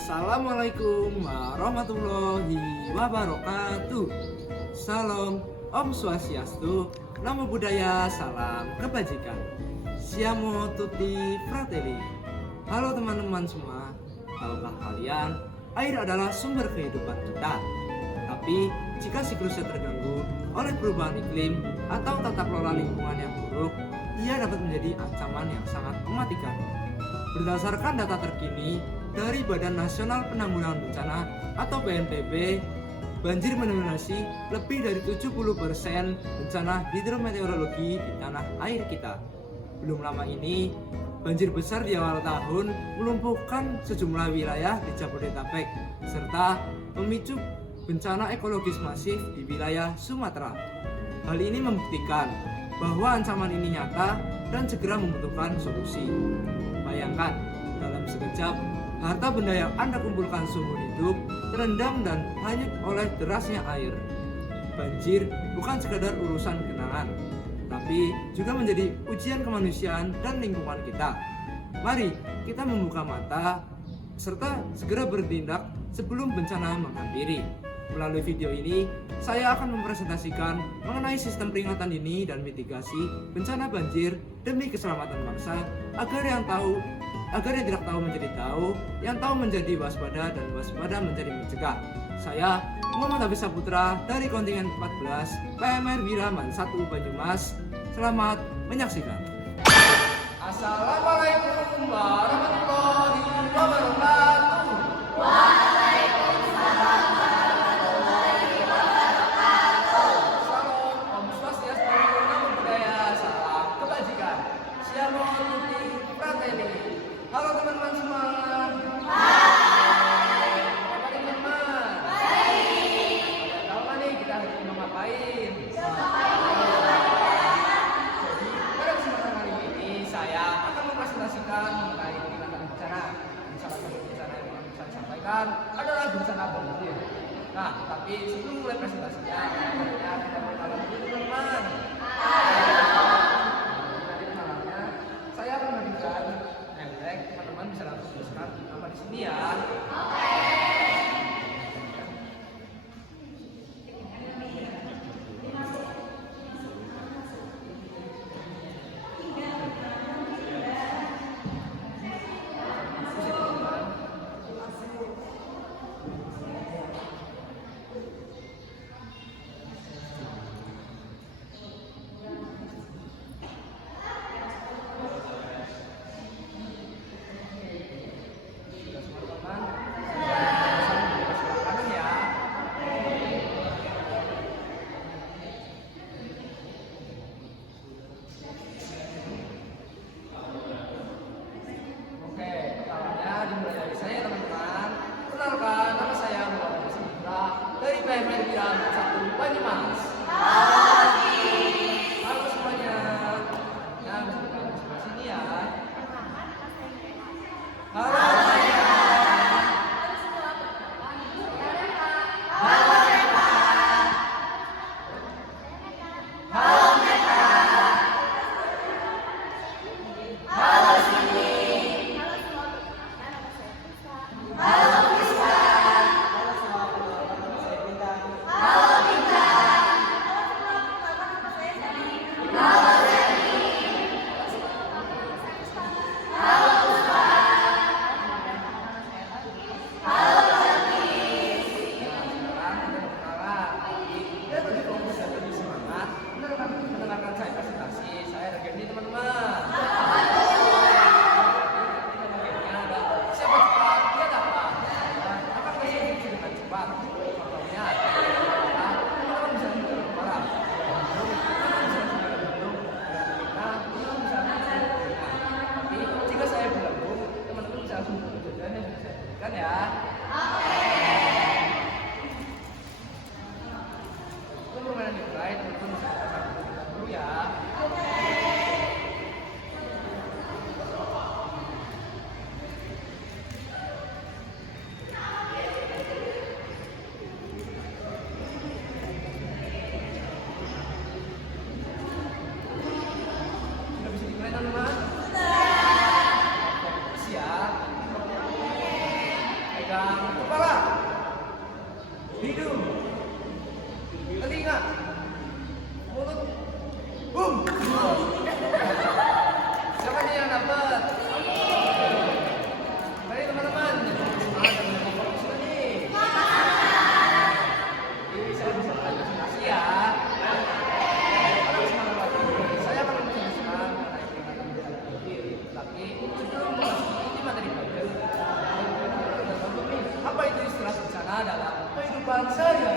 Assalamualaikum warahmatullahi wabarakatuh. Salam, Om Swastiastu, Namo Buddhaya, salam kebajikan. Siamo tutti fratelli. Halo teman-teman semua, tahukah kalian, air adalah sumber kehidupan kita. Tapi jika siklusnya terganggu oleh perubahan iklim atau tata kelola lingkungan yang buruk, ia dapat menjadi ancaman yang sangat mematikan. Berdasarkan data terkini dari Badan Nasional Penanggulangan Bencana atau BNPB, banjir mendominasi lebih dari 70% bencana hidrometeorologi di tanah air kita. Belum lama ini, banjir besar di awal tahun melumpuhkan sejumlah wilayah di Jabodetabek serta memicu bencana ekologis masif di wilayah Sumatera. Hal ini membuktikan bahwa ancaman ini nyata dan segera membutuhkan solusi. Bayangkan, dalam sekejap, harta benda yang Anda kumpulkan seumur hidup terendam dan hanyut oleh derasnya air. Banjir bukan sekadar urusan genangan, tapi juga menjadi ujian kemanusiaan dan lingkungan kita. Mari kita membuka mata serta segera bertindak sebelum bencana menghampiri. Melalui video ini, saya akan mempresentasikan mengenai sistem peringatan dini dan mitigasi bencana banjir demi keselamatan bangsa agar yang tidak tahu menjadi tahu, yang tahu menjadi waspada, dan waspada menjadi mencegah. Saya Muhammad Habib Saputra dari kontingen 14 PMR Wiraman 1 Banyumas. Selamat menyaksikan. Assalamualaikum warahmatullahi wabarakatuh. Waalaikumsalam warahmatullahi wabarakatuh. Salam, Om Swastiastu, Namo Buddhaya, salam kebajikan. Siamo tutti fratelli. Halo teman-teman semua. Hai. Apa teman-teman? Baik. Tahu kan nih kita hari ini mau ngapain? Pada kesempatan kali ini saya akan mempresentasikan mengenai peringatan bencana. Salah satu bencana yang akan saya sampaikan adalah bencana banjir. Nah, tapi sebelum mulai presentasinya, sebenarnya kita berkenalan dulu teman-teman. Dari kenalannya, saya akan memberikan hashtag, teman-teman bisa langsung tuliskan nama di sini ya. PMR Wiraman 1 Banyumas. Halo semuanya. Nah, bisa kita sebelah sini ya. Halo. Kan ya. Sebelum permainan dimulai, teman-teman bisa siapkan dulu ya. Sudah bisa dimulai teman-teman? Siap. pegang kepala, hidung, telinga, mulut. Boom. Siapa nih yang dapat? Mari teman-teman. Kasih ya. Saya akan menjelaskan tapi sebelum ini materi belajar, apa itu istilah bencana dalam kehidupan saya?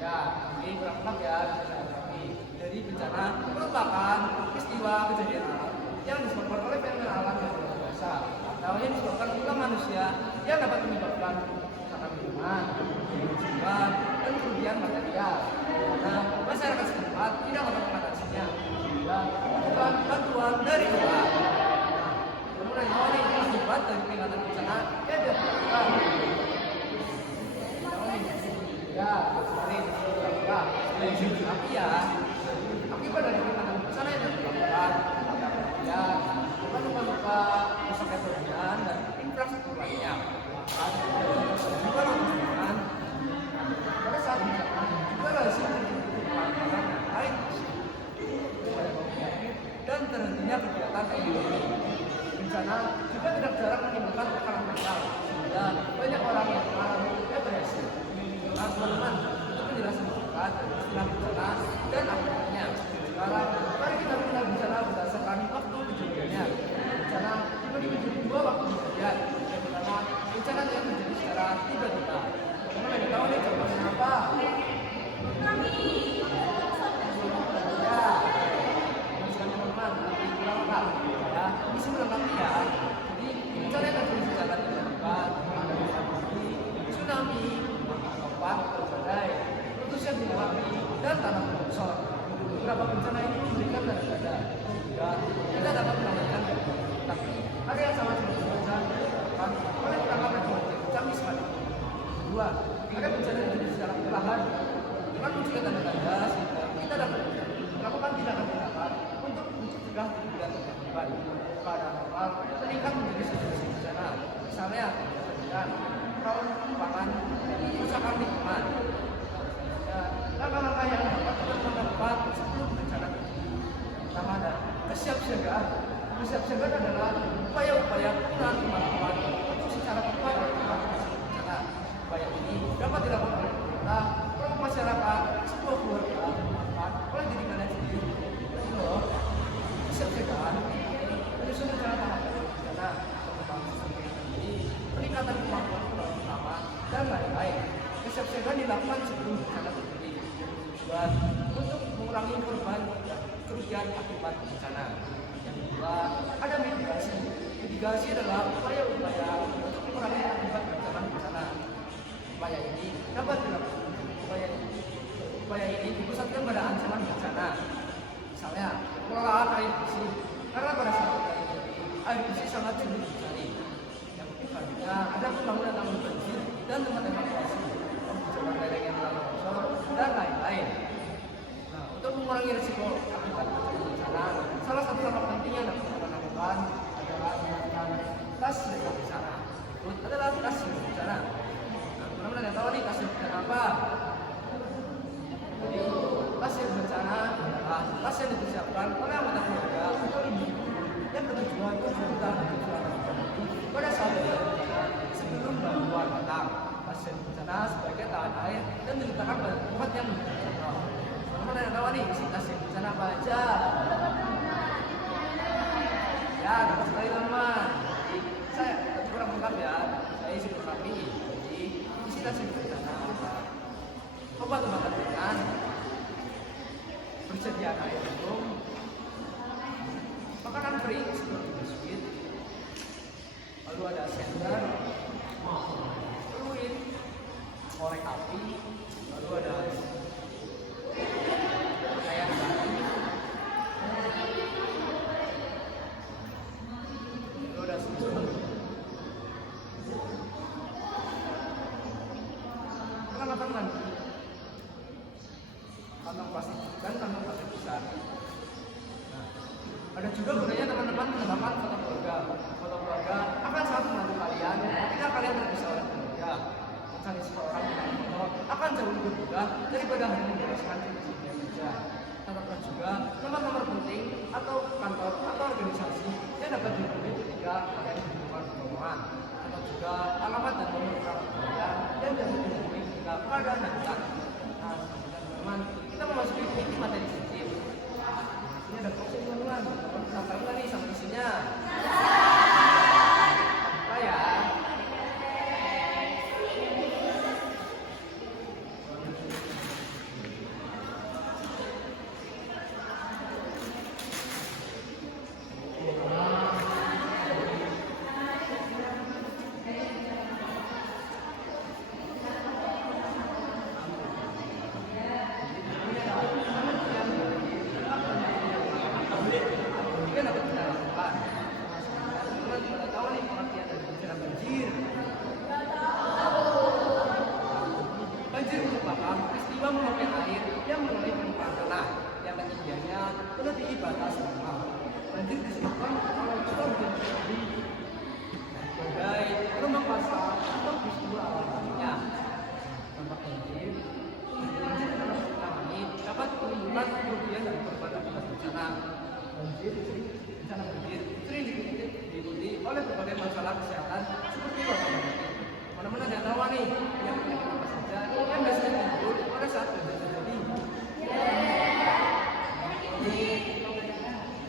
Ya, ini kurang lengkap ya. Jadi bencana merupakan peristiwa kejadian alam yang disebabkan oleh fenomena alam yang luar biasa atau yang disebabkan ulah manusia yang dapat menyebabkan kerusakan lingkungan, jiwa, dan kerugian material. Karena masyarakat setempat tidak dapat mengatasinya sehingga bukan bantuan dari Tuhan. Kemudian ini akibat dari peringatan bencana yang dilakukan. Ya, kemarin tapi ya akibat dari peringatan bencana yang dilakukan ya bukan lupa rusaknya bangunan dan infrastruktur lainnya. Juga lingkungan pada saat bencana juga lazim kebakaran yang lain dan terhentinya kegiatan ekonomi. Bencana juga tidak jarang menimbulkan tekanan mental sehingga banyak orang yang mengalami depresi. Nah, teman-teman, untuk penjelasan singkat istilah bencana dan akibatnya. Sekarang, mari kita mengenal bencana berdasarkan waktu kejadiannya. Bencana dibagi menjadi dua waktu kejadian. Yang pertama, bencana yang terjadi secara tiba-tiba. Teman-teman ada tahu nih contohnya apa? Ya, teman-teman, nanti kurang lengkap. Ya, ini sebelum nanti ya. Jadi, bencana yang terjadi secara tiba-tiba ada tsunami, gempa, badai, letusan gunung api, dan tanah longsor. Beberapa bencana ini memberikan tanda-tanda sehingga kita dapat mengamankan diri. Tapi ada yang sangat berbeda dilakukan oleh perangkat teknologi canggih sekali. Kedua, ada bencana yang terjadi secara perlahan dengan munculnya tanda-tanda sehingga kita dapat melakukan tindakan-tindakan untuk mencegah dan mengakibat pada normal meningkat menjadi situasi bencana. Misalnya, kaum pangan, kerusakan lingkungan. Langkah-langkah yang dapat dilakukan sebelum bencana terjadi. Pertama ada kesiapsiagaan. Kesiapsiagaan adalah upaya-upaya penggunaan kemampuan untuk secara tepat bencana. Upaya ini dapat dilakukan oleh pemerintah, kelompok masyarakat, sebuah keluarga, oleh diri kalian sendiri. Jadi loh, kesiapsiagaan menyusun rencana tahapan bencana, peningkatan kemampuan utama dan lain-lain. Kesiapsiagaan dilakukan sebelum bencana terjadi. Tujuan untuk mengurangi korban dan kerugian akibat bencana. Yang kedua, ada mitigasi. Mitigasi adalah upaya-upaya untuk mengurangi akibat bencana. Upaya ini dapat dilakukan. Upaya ini dipusatkan pada ancaman bencana. Misalnya, pengelolaan air bersih. Karena pada saat terjadi air bersih sangat sulit dicari. Yang ketiga, ada pembangunan tanggul banjir dan tempat evakuasi, pembujukan lereng yang longsor, dan lain-lain. Nah, untuk mengurangi risiko akibat bencana, salah satu langkah penting yang dapat kita lakukan adalah melakukan tas siaga bencana. Itu adalah tas siaga bencana. Nah, teman-teman yang tahu nih tas siaga bencana apa? Jadi, tas siaga bencana adalah tas yang disiapkan oleh anggota keluarga atau individu yang bertujuan untuk bertahan pada saat bencana sebelum bantuan datang. Pasien bencana sebagai tahan air dan diletakkan pada tempat yang menjangkau. Teman-teman yang tahu nih isi pasien bencana apa aja? Ya, dapat sekali teman-teman. Jadi saya kurang lengkap ya. Saya isi lengkap ini. Jadi isi pasien bencana obat-obatan ringan, persediaan air minum, makanan kering seperti biskuit, lalu ada senter, fluid, korek api, lalu ada pakaian bayi, lalu ada susu, peralatan kantong plastik dan kantong plastik besar. Nah, ada juga gunanya teman-teman menambahkan foto keluarga. Foto keluarga akan sangat mencegah daripada hanya membereskan fungsinya saja. Tetapkan juga nomor-nomor penting atau kantor atau organisasi yang dapat dihubungi ketika kalian membutuhkan pertolongan, atau juga alamat dan nomor perangkat kalian yang dapat dihubungi ketika keadaan darurat. Nah, teman-teman, kita memasuki materi sensitif. Ini ada box teman-teman. Penasaran nggak nih sama isinya? Apa ya? Kemudian dapat kita lakukan. Teman-teman pada tahu nih pengertian dari bencana banjir. Banjir merupakan peristiwa meluapnya air yang memenuhi permukaan tanah yang ketinggiannya melebihi batas normal. Banjir disebabkan kalau curah hujan terjadi sebagai gelombang pasang atau peristiwa alam lainnya. Dampak banjir dalam menangani dapat menimbulkan kerugian dan korban akibat bencana. Bencana banjir sering diikuti oleh berbagai masalah kesehatan seperti wabah batuk. Mana-mana ada tahu nih yang penyakit apa saja yang biasanya timbul pada saat banjir terjadi.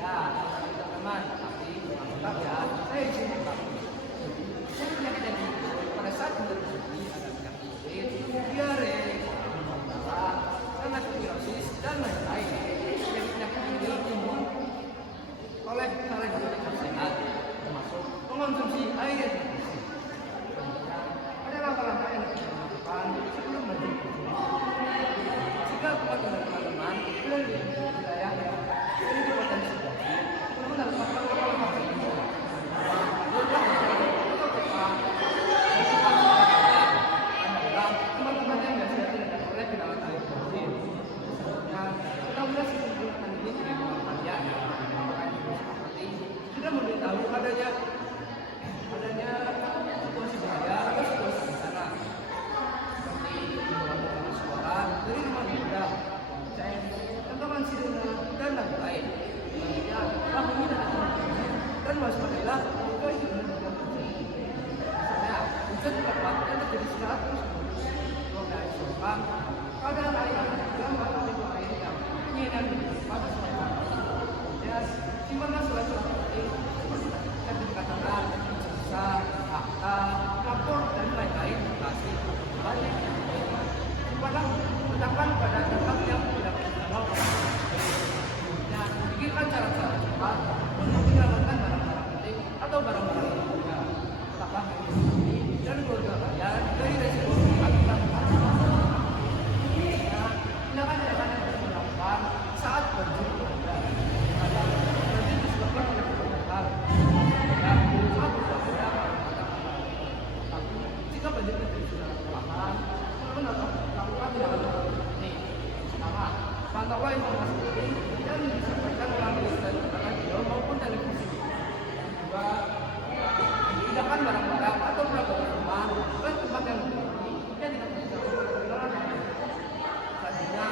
Ya, teman-teman, tapi tetap ya, saya di sini tetap. Jadi penyakit yang timbul pada saat banjir terjadi ada penyakit kulit, diare, darah, leptospirosis dan lain-lain. Penyakit ini timbul oleh salah satu sikap sehat, termasuk mengonsumsi air yang bersih. Ada langkah-langkah yang harus dilakukan sebelum banjir terjadi. Jika tempat tinggal teman-teman berada di wilayah yang memiliki potensi banjir, perlu melakukan langkah-langkah tersebut. Teman-teman yang biasanya tidak boleh kedalam air banjir. Misalnya, kita mulai simpulkan ini dengan pengertian. Kita memberitahu adanya situasi bahaya atau situasi bencana seperti himbauan suara dari rumah ibadah, tembakan sirene dan lain-lain. Selanjutnya, pahami dan aturan dan waspadalah jika itu benar-benar terjadi. Misalnya, hujan lebat yang terjadi secara terus-menerus, dari selokan, keadaan air dan bahkan itu air yang ingin pada suatu dan di mana surat-surat penting seperti sertifikat tanah, ijazah, akta, rapor dan lain-lain dikasih banyak yang simpanan letakkan pada tempat yang tidak terkenal. Kemudian pikirkan cara-cara cepat untuk menyelamatkan barang-barang penting atau barang-barang yang berharga. Tetaplah diri dan keluarga kalian dari resiko akibat bencana. Tindakan-tindakan yang harus dilakukan saat banjir melanda. Banjir disebabkan oleh perubahan dan saat berbeda tapi jika banjir terjadi secara perlahan, teman-teman lakukan tindakan ini. Pertama, pantaulah informasi penting yang disampaikan melalui stasiun radio maupun televisi. Kedua, pindahkan barang-barang atau perabot rumah ke tempat yang lebih tinggi yang tidak terjangkau kendaraan. Selanjutnya,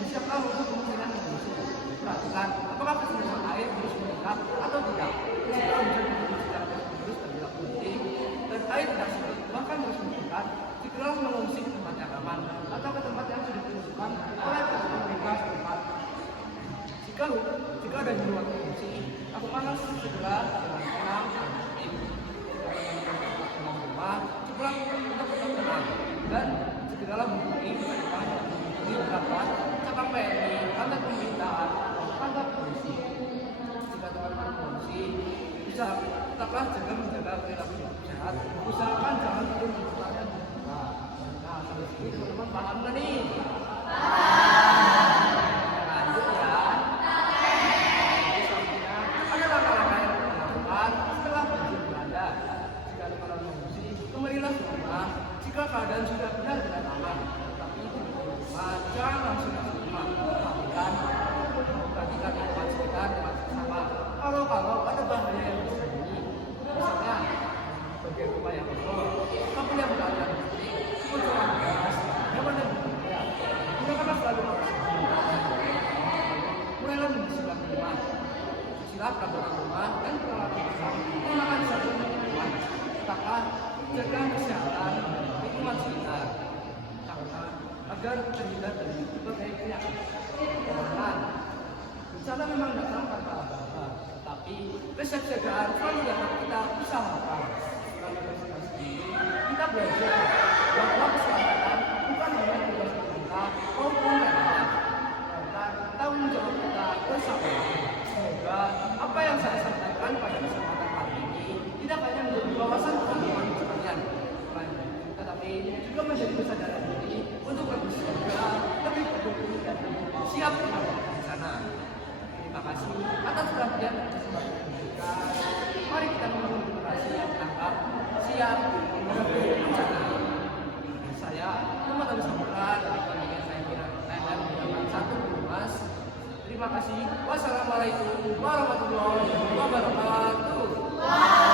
disiapkan untuk kemungkinan mengusung. Perhatikan apakah keseluruhan air terus meningkat atau tidak. Jika hujan terjadi secara terus dan tidak berhenti dan air tidak surut bahkan terus meningkat, segeralah mengungsi ke tempat yang aman atau ke tempat yang sudah ditentukan oleh pemerintah setempat. Jika ada himbauan mengungsi, lakukanlah segera dengan tenang dan tertib. Dalam rumah, coba untuk tetap tenang dan segeralah menghubungi mereka yang menghubungi berapa cabang PNI, kantor pemerintahan, kantor polisi. Jika teman-teman polisi, bisa tetaplah menjaga perilaku hidup sehat. Usahakan jangan tidur di tempat yang terbuka. Nah, sampai sini teman-teman paham nggak nih? Lanjut ya. Selanjutnya, ada langkah-langkah yang harus dilakukan setelah banjir melanda. Jika teman-teman mengungsi, kembalilah ke rumah. Jika keadaan sudah benar-benar aman, tapi di rumah jangan langsung ke rumah. Perhatikan lingkungan sekitar dengan seksama. Kalau ada bahaya yang bersembunyi, misalnya bagian rumah yang kotor, kabel yang berada di listrik, kebocoran gas, hewan kesiapsiagaan selalu dapat kita usahakan. Sebagai peserta sendiri, kita belajar bahwa keselamatan bukan hanya tugas pemerintah maupun relawan, melainkan tanggung jawab kita bersama. Semoga apa yang saya sampaikan pada kesempatan kali ini tidak hanya menjadi wawasan teman-teman sekalian, tetapi juga menjadi kesadaran diri untuk lebih siaga, lebih peduli dan lebih siap menghadapi di sana. Terima kasih atas perhatian dan kesempatan kita. Mari kita membangun generasi yang tanggap, siap, menghadapi bencana. Saya Muhammad Abdul Samutra dari pendidikan saya kira dan Bidang 1 Mas. Terima kasih. Wassalamualaikum warahmatullahi wabarakatuh.